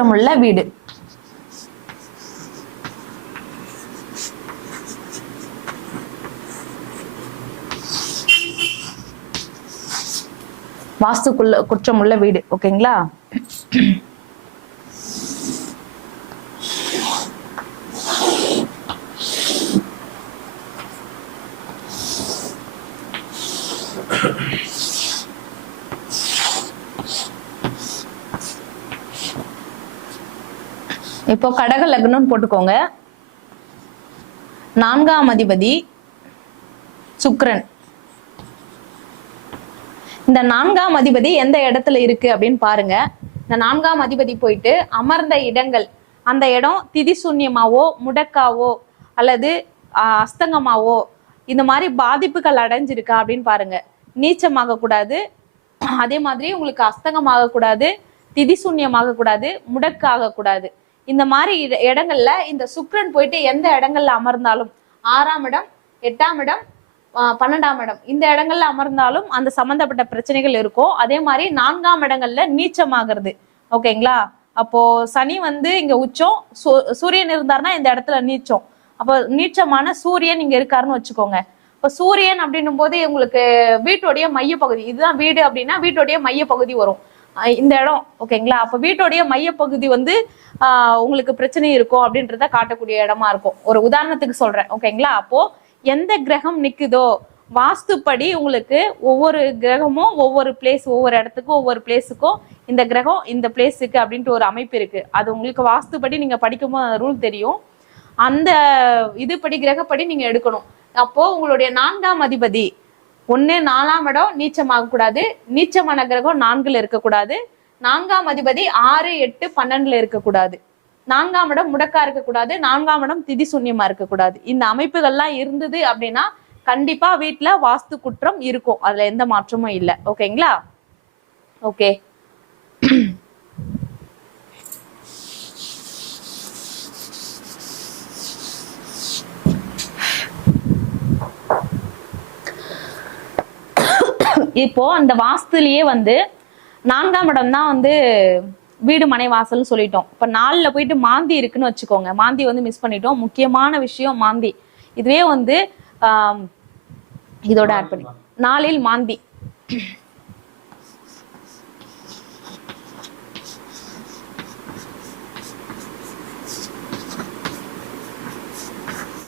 குற்றமுள்ள வீடு. வாஸ்துக்குள்ள குற்றமுள்ள வீடு. ஓகேங்களா? இப்போ கடக லக்னம்னு போட்டுக்கோங்க. 4ஆம் அதிபதி சுக்கிரன். இந்த 4ஆம் அதிபதி எந்த இடத்துல இருக்கு அப்படின்னு பாருங்க. இந்த 4ஆம் அதிபதி போயிட்டு அமர்ந்த இடங்கள், அந்த இடம் திதி சூன்யமாவோ முடக்காவோ அல்லது அஸ்தங்கமாவோ இந்த மாதிரி பாதிப்புகள் அடைஞ்சிருக்கா அப்படின்னு பாருங்க. நீச்சமாக கூடாது, அதே மாதிரி உங்களுக்கு அஸ்தங்கமாக கூடாது, திதி சூன்யமாக கூடாது, முடக்காக கூடாது. இந்த மாதிரி இடங்கள்ல இந்த சுக்கிரன் போயிட்டு எந்த இடங்கள்ல அமர்ந்தாலும், 6ஆம் இடம், 8ஆம் இடம், 12ஆம் இடம், இந்த இடங்கள்ல அமர்ந்தாலும் அந்த சம்பந்தப்பட்ட பிரச்சனைகள் இருக்கும். அதே மாதிரி 4ஆம் இடங்கள்ல நீச்சமாகிறது. ஓகேங்களா? அப்போ சனி இங்க உச்சம், சூரியன் இருந்தாருன்னா இந்த இடத்துல நீச்சம். அப்போ நீச்சமான சூரியன் இங்க இருக்காருன்னு வச்சுக்கோங்க. இப்போ சூரியன் அப்படின்னும் போது உங்களுக்கு வீட்டுடைய மைய பகுதி, இதுதான் வீடு அப்படின்னா வீட்டுடைய மைய பகுதி வரும் இந்த இடம். ஓகேங்களா? அப்ப வீட்டுடைய மையப்பகுதி உங்களுக்கு பிரச்சனை இருக்கும் அப்படின்றத காட்டக்கூடிய இடமா இருக்கும். ஒரு உதாரணத்துக்கு சொல்றேன். ஓகேங்களா? அப்போ எந்த கிரகம் நிக்குதோ வாஸ்துப்படி உங்களுக்கு ஒவ்வொரு கிரகமும் ஒவ்வொரு பிளேஸ், ஒவ்வொரு இடத்துக்கும் ஒவ்வொரு பிளேஸுக்கும் இந்த கிரகம் இந்த பிளேஸுக்கு அப்படின்ட்டு ஒரு அமைப்பு இருக்கு. அது உங்களுக்கு வாஸ்துப்படி நீங்க படிக்கும்போது ரூல் தெரியும். அந்த இதுபடி கிரகப்படி நீங்க எடுக்கணும். அப்போ உங்களுடைய 4ஆம் அதிபதி 1 4ஆம் இடம் நீச்சமாக கூடாது, நீச்சமான கிரகம் 4ல இருக்கக்கூடாது. 4ஆம் அதிபதி 6 8 12ல இருக்கக்கூடாது. 4ஆம் இடம் முடக்கா இருக்கக்கூடாது, 4ஆம் இடம் திதி சூன்யமா இருக்கக்கூடாது. இந்த அமைப்புகள்லாம் இருந்தது அப்படின்னா கண்டிப்பா வீட்டுல வாஸ்து குற்றம் இருக்கும். அதுல எந்த மாற்றமும் இல்லை. ஓகேங்களா? ஓகே. இப்போ அந்த வாஸ்துலயே 4ஆம் இடம் தான் வீடு மனை வாசல்னு சொல்லிட்டோம். இப்ப 4ல போயிட்டு மாந்தி இருக்குன்னு வச்சுக்கோங்க. மாந்தி மிஸ் பண்ணிட்டோம். முக்கியமான விஷயம் மாந்தி. இதுவே இதோட ஆட் பண்ணி 4ல் மாந்தி.